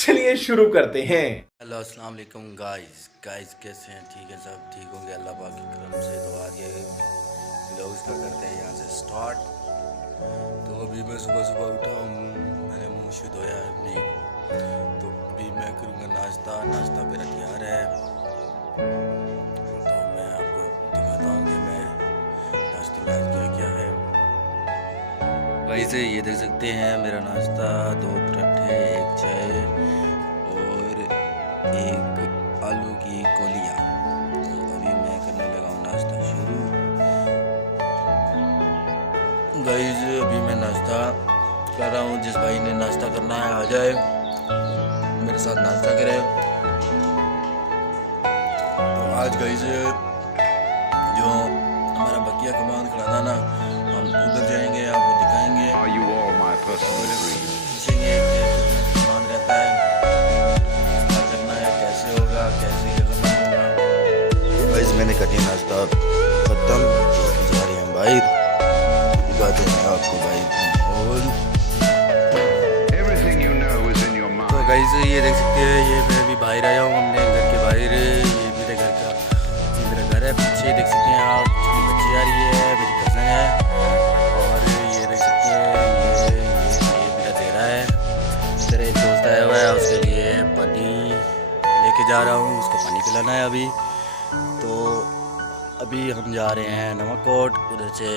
चलिए शुरू करते हैं। हेलो अस्सलाम वालेकुम गाइस कैसे हैं? ठीक है, सब ठीक होंगे अल्लाह पाक के करम से। तो आज ये व्लॉग्स का करते हैं यहाँ से स्टार्ट। तो अभी मैं सुबह सुबह उठा हूँ, मैंने मुँह शुद्ध धोया है अपनी। तो अभी मैं करूँगा नाश्ता मेरा तैयार है। तो मैं आपको दिखाता हूँ कि मैं नाश्ते में आज क्या क्या है। गाइस ये देख सकते हैं मेरा नाश्ता, 2 पराठे, 1 चाय और 1 आलू की कोलियाँ। तो अभी मैं करने लगा हूँ नाश्ता शुरू। गाइस अभी मैं नाश्ता कर रहा हूँ, जिस भाई ने नाश्ता करना है आ जाए मेरे साथ नाश्ता करे। तो आज गाइस जो हमारा बकिया कमान खड़ा था ना, हम उधर जाएंगे, आपको दिखाएंगे। पूछेंगे कि कमान रहता है, क्या करना है, कैसे होगा, कैसे ये करना होगा। गाइस मैंने कर दिया नाश्ता खत्म, जा रहे हैं बाहर, दिखाते हैं आपको बाहर। तो गाइस ये देख सकते हैं, ये मैं अभी बाहर आया हूँ अपने घर के बाहर। ये मेरे घर का, ये मेरा घर है। पीछे देख सकते हैं आप, छोटी बच्ची आ रही है, मेरी कज़न है। और ये देख सकते हैं, ये मेरा देरा है। मेरा एक दोस्त आया हुआ है, उसके लिए पानी लेके जा रहा हूँ, उसको पानी पिलाना है अभी। तो अभी हम जा रहे हैं नवाकोट, उधर से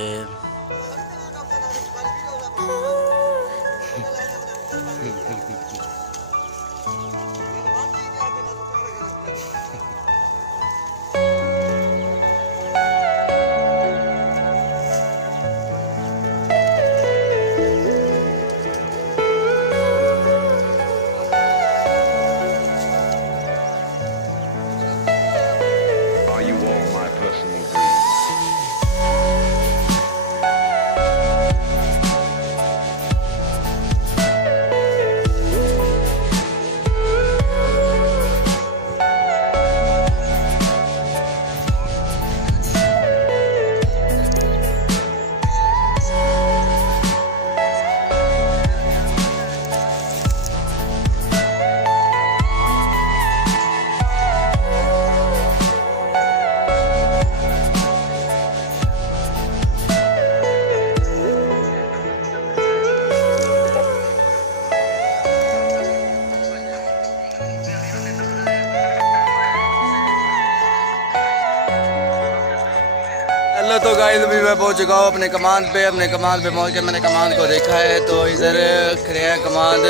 हेलो। तो गाइस अभी मैं पहुंच चुका हूँ अपने कमांड पे पहुंच के मैंने कमांड को देखा है। तो इधर खड़े हैं कमांड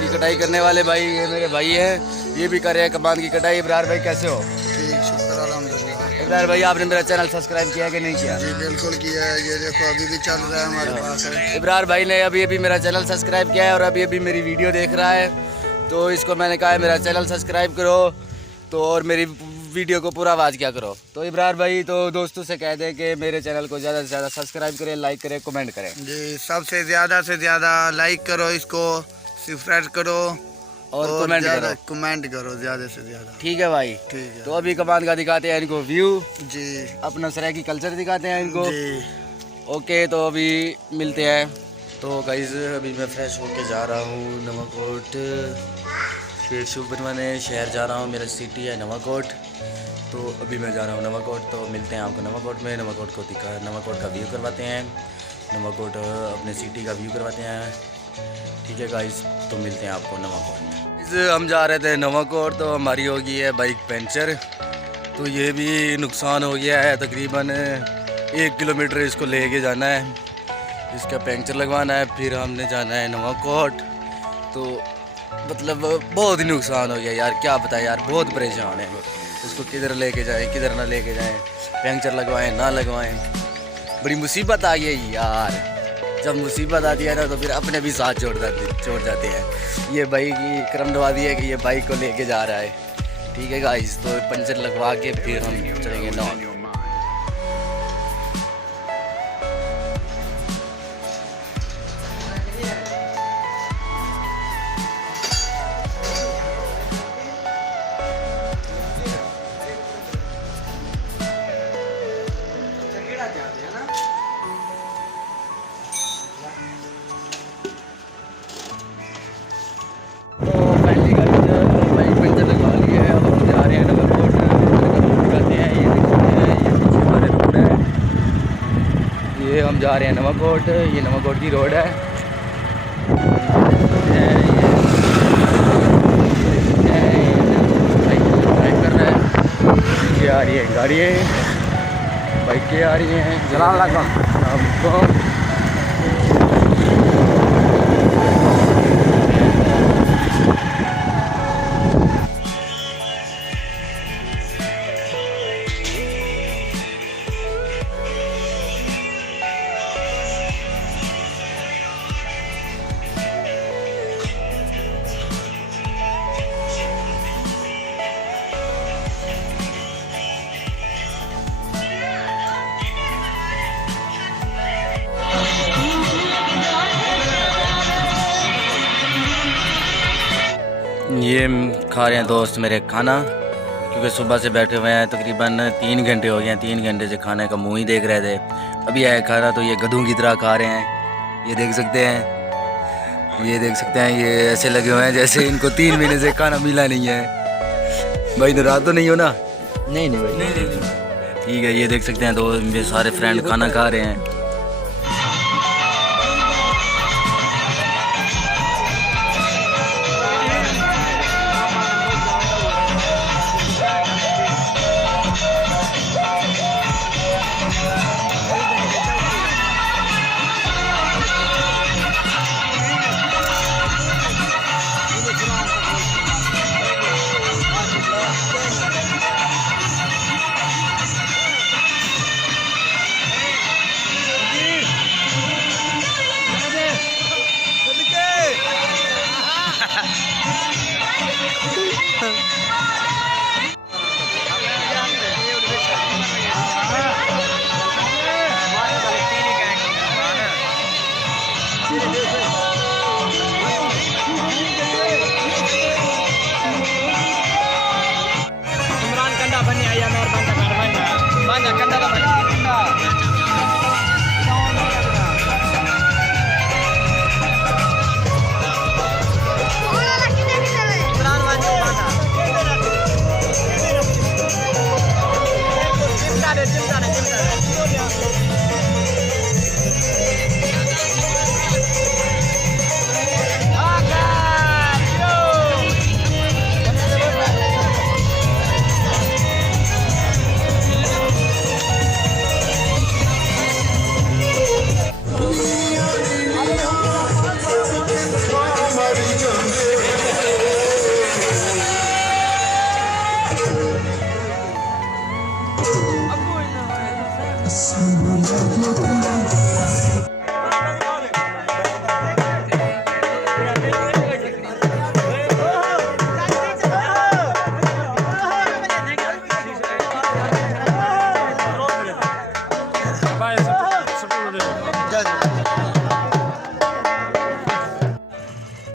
की कटाई करने वाले भाई, ये मेरे भाई हैं, ये भी कर रहे हैं कमांड की कटाई। इब्रार भाई कैसे हो? ठीक, शुक्र अल्हम्दुलिल्लाह। इब्रार भाई आपने मेरा चैनल सब्सक्राइब किया कि नहीं किया? जी बिल्कुल किया है, ये देखो अभी भी चल रहा है हमारे पास है। इब्रार भाई ने अभी मेरा चैनल सब्सक्राइब किया है और अभी मेरी वीडियो देख रहा है। तो इसको मैंने कहा है मेरा चैनल सब्सक्राइब करो, तो और मेरी वीडियो को पूरा आवाज़ क्या करो। तो इब्रार भाई तो दोस्तों से कह दे कि मेरे चैनल को ज़्यादा से ज़्यादा सब्सक्राइब करें, लाइक करें, कमेंट करें। जी सबसे ज़्यादा लाइक करो, इसको सब्सक्राइब करो और कमेंट करो ज़्यादा से ज़्यादा। ठीक है भाई, ठीक है। तो अभी कमान का दिखाते हैं इनको व्यू, जी अपना सराय की कल्चर दिखाते हैं इनको। जी ओके, तो अभी मिलते हैं। तो गाइस अभी मैं फ्रेश होके जा रहा हूँ नवाकोट, फिर शुभ बनवाने शहर जा रहा हूँ, मेरा सिटी है नवाकोट। तो अभी मैं जा रहा हूँ नवाकोट, तो मिलते हैं आपको नवाकोट में। नवाकोट का व्यू करवाते हैं, नवाकोट अपने सिटी का व्यू करवाते हैं। ठीक है गाइस, तो मिलते हैं आपको नवाकोट में। हम जा रहे थे नवाकोट, तो हमारी हो गई है बाइक पंचर। तो ये भी नुकसान हो गया है, तकरीबन 1 किलोमीटर इसको लेके जाना है, इसका पंचर लगवाना है, फिर हमने जाना है नवाकोट। तो मतलब बहुत ही नुकसान हो गया यार, क्या बताएं यार, बहुत परेशान है। उसको किधर लेके जाएं, किधर ना लेके जाएं, पंचर लगवाएं ना लगवाएं, बड़ी मुसीबत आ गई यार। जब मुसीबत आती है ना तो फिर अपने भी साथ छोड़ जाते हैं। ये भाई की करम नवाज़ी है कि ये बाइक को लेके जा रहा है। ठीक है गाइस, तो पंचर लगवा के फिर हम चलेंगे नवाकोट। हम जा रहे हैं नवाकोट। ये नवाकोट की रोड है। ड्राइव कर रहा है। ये आ रही है गाड़ी, बाइकें आ रही हैं। चला लगा हमको ये खा रहे हैं दोस्त मेरे खाना, क्योंकि सुबह से बैठे हुए हैं। तकरीबन 3 घंटे हो गए हैं। 3 घंटे से खाने का मुंह ही देख रहे थे। अभी आए खाना तो ये गधों की तरह खा रहे हैं। ये देख सकते हैं, ये देख सकते हैं। ये ऐसे लगे हुए हैं जैसे इनको 3 महीने से खाना मिला नहीं है। भाई नाराज तो नहीं हो ना? नहीं भाई। ठीक है। ये देख सकते हैं, दो मेरे सारे फ्रेंड खाना खा रहे हैं। Yes.